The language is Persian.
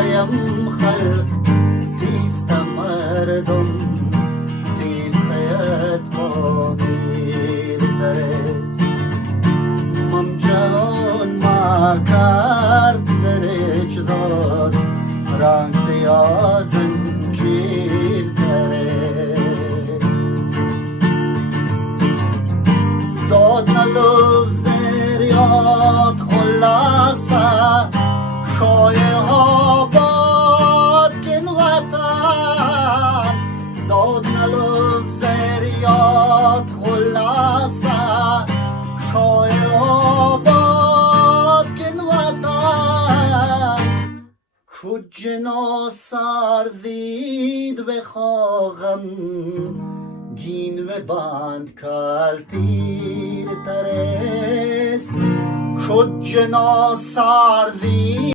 تیستیم خلق تیست مردم تیستیت با میرترست ممجان ما کرد سرچ داد رنگ دیا زنجیر ترست داد نلوف زریاد خلاصه شایع آباد کن وطن داد نلوف زریاد خلاصه شایع آباد کن وطن کجنا سردید بخواهم گین و بند کلتیر ترست کجنا سردید